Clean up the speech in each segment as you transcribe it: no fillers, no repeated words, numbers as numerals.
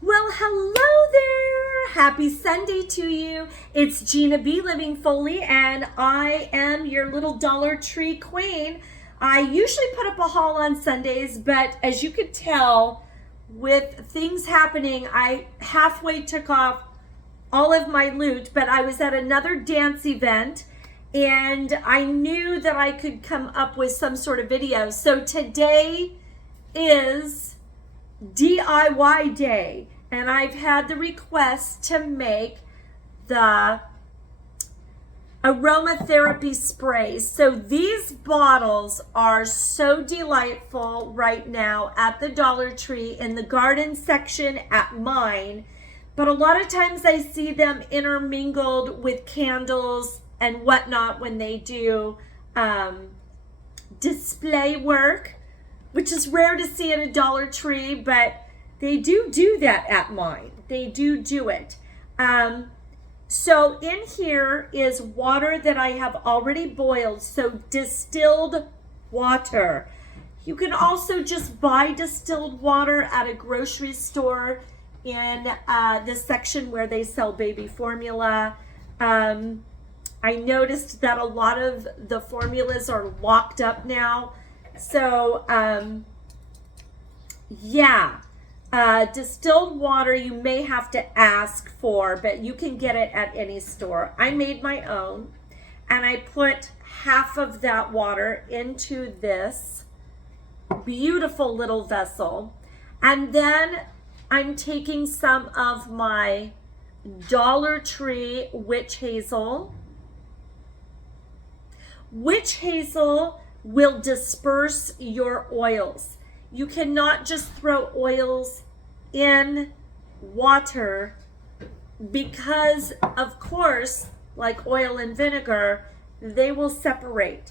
Well, hello there. Happy Sunday to you. It's Gina B. Living Foley, and I am your little Dollar Tree queen. I usually put up a haul on Sundays, but as you could tell, with things happening, I halfway took off all of my loot, but I was at another dance event, and I knew that I could come up with some sort of video. So today is DIY day, and I've had the request to make the aromatherapy sprays. So these bottles are so delightful right now at the Dollar Tree in the garden section at mine, but a lot of times I see them intermingled with candles and whatnot when they do display work, which is rare to see at a Dollar Tree, but they do that at mine. They do it. So in here is water that I have already boiled, so distilled water. You can also just buy distilled water at a grocery store in the section where they sell baby formula. I noticed that a lot of the formulas are locked up now. So, distilled water you may have to ask for, but you can get it at any store. I made my own, and I put half of that water into this beautiful little vessel. And then I'm taking some of my Dollar Tree witch hazel. Witch hazel will disperse your oils. You cannot just throw oils in water because, of course, like oil and vinegar, they will separate.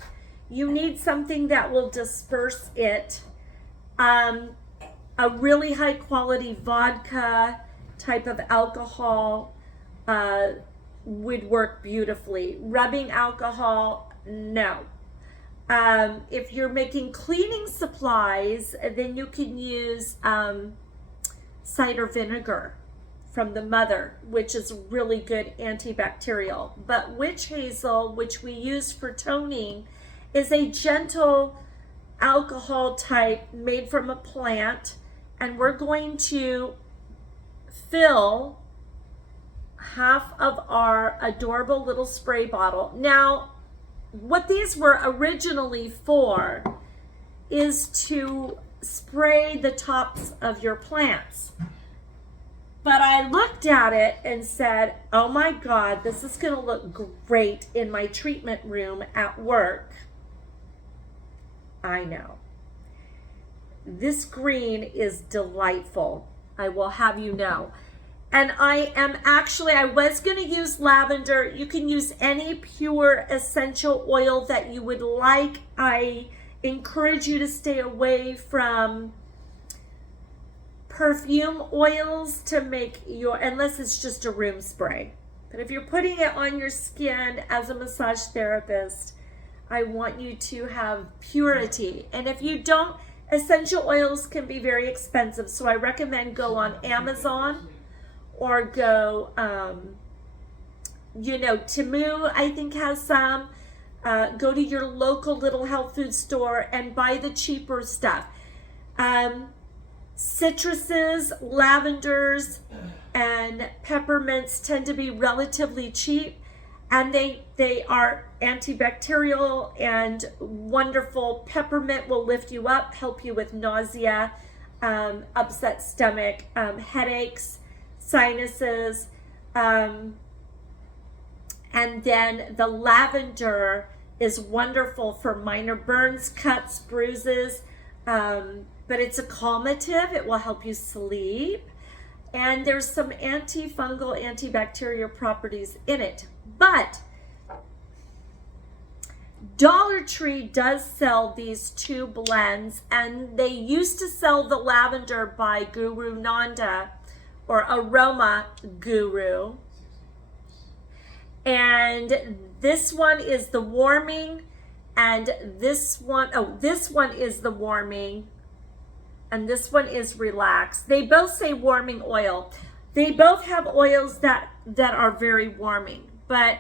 You need something that will disperse it. A really high quality vodka type of alcohol would work beautifully. Rubbing alcohol, no. If you're making cleaning supplies, then you can use cider vinegar from the mother, which is really good antibacterial. But witch hazel, which we use for toning, is a gentle alcohol type made from a plant, and we're going to fill half of our adorable little spray bottle. Now, what these were originally for is to spray the tops of your plants. But I looked at it and said, oh my God, this is going to look great in my treatment room at work. I know. This green is delightful, I will have you know. And I was going to use lavender. You can use any pure essential oil that you would like. I encourage you to stay away from perfume oils to make unless it's just a room spray. But if you're putting it on your skin as a massage therapist, I want you to have purity. And if you don't, essential oils can be very expensive. So I recommend go on Amazon, or go, Temu, I think, has some. Go to your local little health food store and buy the cheaper stuff. Citruses, lavenders, and peppermints tend to be relatively cheap, and they are antibacterial and wonderful. Peppermint will lift you up, help you with nausea, upset stomach, headaches, sinuses, and then the lavender is wonderful for minor burns, cuts, bruises, but it's a calmative. It will help you sleep, and there's some antifungal, antibacterial properties in it. But Dollar Tree does sell these two blends, and they used to sell the lavender by Guru Nanda, or Aroma Guru. And this one is the warming, and this one is the warming, and this one is Relax. They both say warming oil. They both have oils that are very warming, but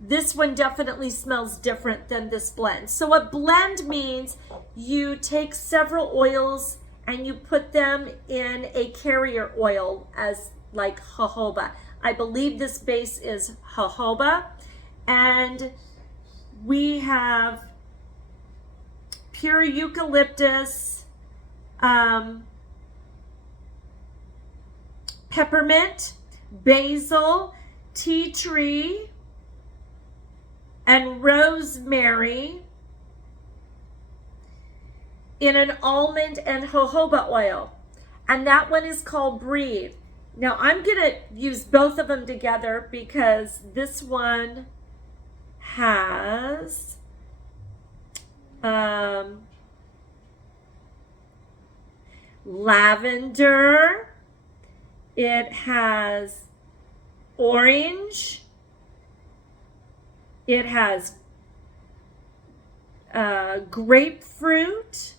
this one definitely smells different than this blend. So a blend means you take several oils and you put them in a carrier oil as like jojoba. I believe this base is jojoba, and we have pure eucalyptus, peppermint, basil, tea tree, and rosemary in an almond and jojoba oil. And that one is called Breathe. Now I'm gonna use both of them together because this one has lavender, it has orange, it has grapefruit,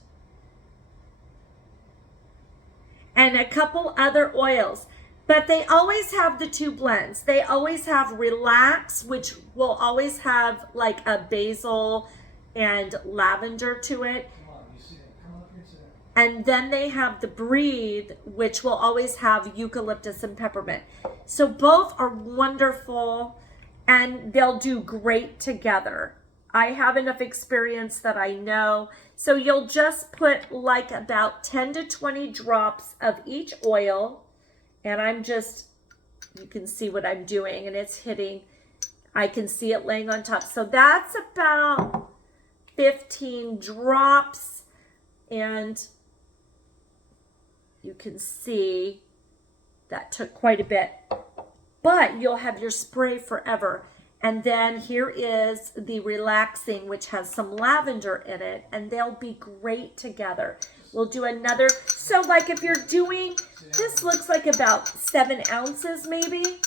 and a couple other oils. But they always have the two blends. They always have Relax, which will always have like a basil and lavender to it. And then they have the Breathe, which will always have eucalyptus and peppermint. So both are wonderful and they'll do great together. I have enough experience that I know. So you'll just put like about 10 to 20 drops of each oil. And I'm just, you can see what I'm doing, and it's hitting, I can see it laying on top. So that's about 15 drops, and you can see that took quite a bit. But you'll have your spray forever. And then here is the Relaxing, which has some lavender in it, and they'll be great together. We'll do another. So like if you're doing, this looks like about 7 ounces maybe.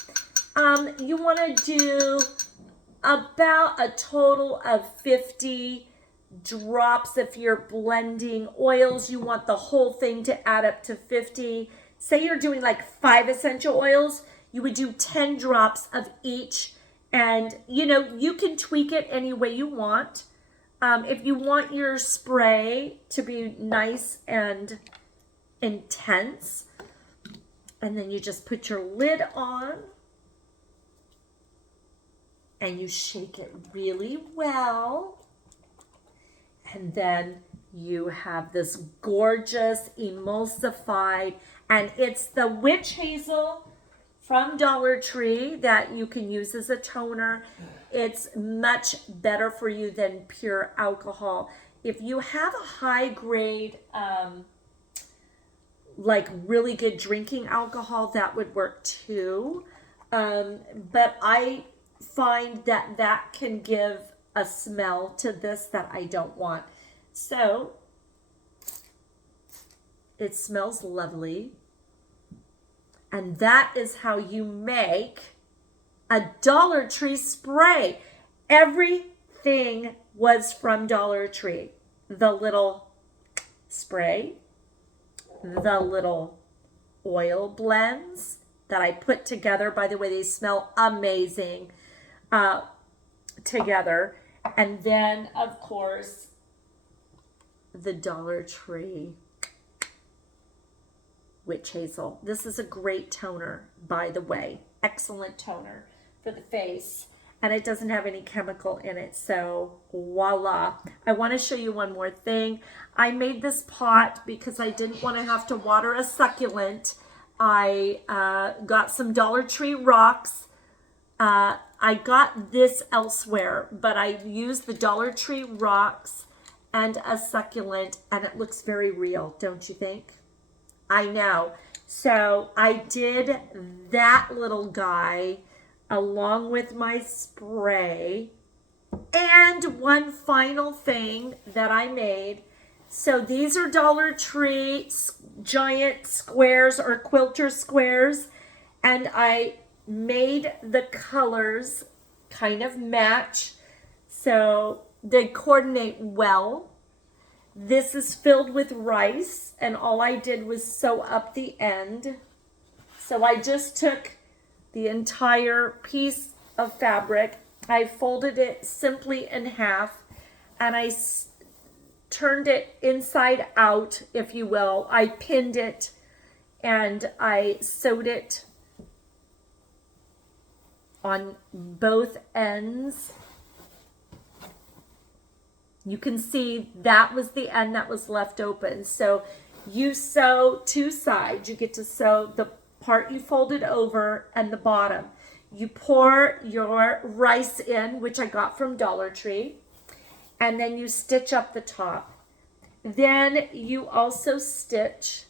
You want to do about a total of 50 drops. If you're blending oils, you want the whole thing to add up to 50. Say you're doing like 5 essential oils, you would do 10 drops of each. And you know, you can tweak it any way you want. If you want your spray to be nice and intense, and then you just put your lid on and you shake it really well. And then you have this gorgeous emulsified, and it's the witch hazel from Dollar Tree that you can use as a toner. It's much better for you than pure alcohol. If you have a high grade, like really good drinking alcohol, that would work too. But I find that that can give a smell to this that I don't want. So it smells lovely. And that is how you make a Dollar Tree spray. Everything was from Dollar Tree. The little spray, the little oil blends that I put together. By the way, they smell amazing together. And then, of course, the Dollar Tree witch hazel. This is a great toner, by the way. Excellent toner for the face. And it doesn't have any chemical in it. So voila. I want to show you one more thing. I made this pot because I didn't want to have to water a succulent. I got some Dollar Tree rocks. I got this elsewhere, but I used the Dollar Tree rocks and a succulent, and it looks very real, don't you think? I know. So I did that little guy along with my spray. And one final thing that I made. So these are Dollar Tree giant squares or quilter squares. And I made the colors kind of match so they coordinate well. This is filled with rice, and all I did was sew up the end. So I just took the entire piece of fabric, I folded it simply in half, and I turned it inside out, if you will. I pinned it and I sewed it on both ends. You can see that was the end that was left open. So you sew two sides. You get to sew the part you folded over and the bottom. You pour your rice in, which I got from Dollar Tree, and then you stitch up the top. Then you also stitch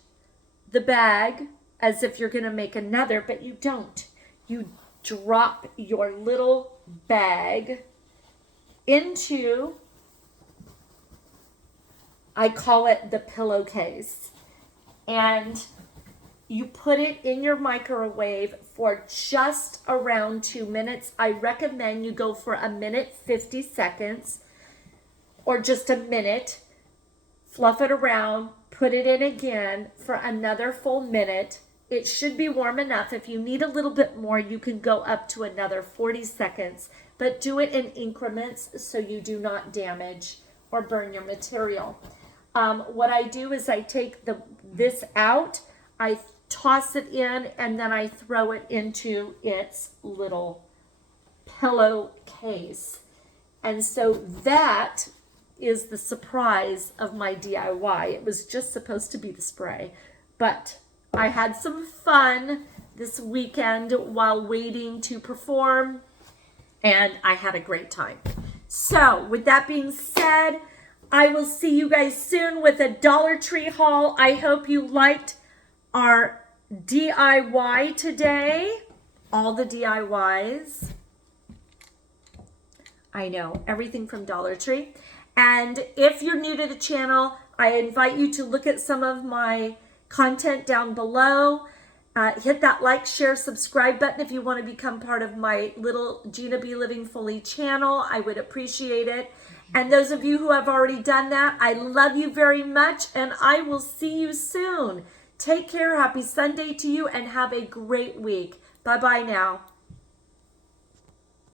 the bag as if you're going to make another, but you don't. You drop your little bag into, I call it the pillowcase, and you put it in your microwave for just around 2 minutes. I recommend you go for 1minute 50 seconds or just a minute. Fluff it around, put it in again for another full minute. It should be warm enough. If you need a little bit more, you can go up to another 40 seconds, but do it in increments so you do not damage or burn your material. What I do is I take this out, I toss it in, and then I throw it into its little pillowcase. And so that is the surprise of my DIY. It was just supposed to be the spray, but I had some fun this weekend while waiting to perform, and I had a great time. So with that being said, I will see you guys soon with a Dollar Tree haul. I hope you liked our DIY today. All the DIYs. I know, everything from Dollar Tree. And if you're new to the channel, I invite you to look at some of my content down below. Hit that like, share, subscribe button if you want to become part of my little Gina Be Living Fully channel. I would appreciate it. And those of you who have already done that, I love you very much, and I will see you soon. Take care, happy Sunday to you, and have a great week. Bye-bye now.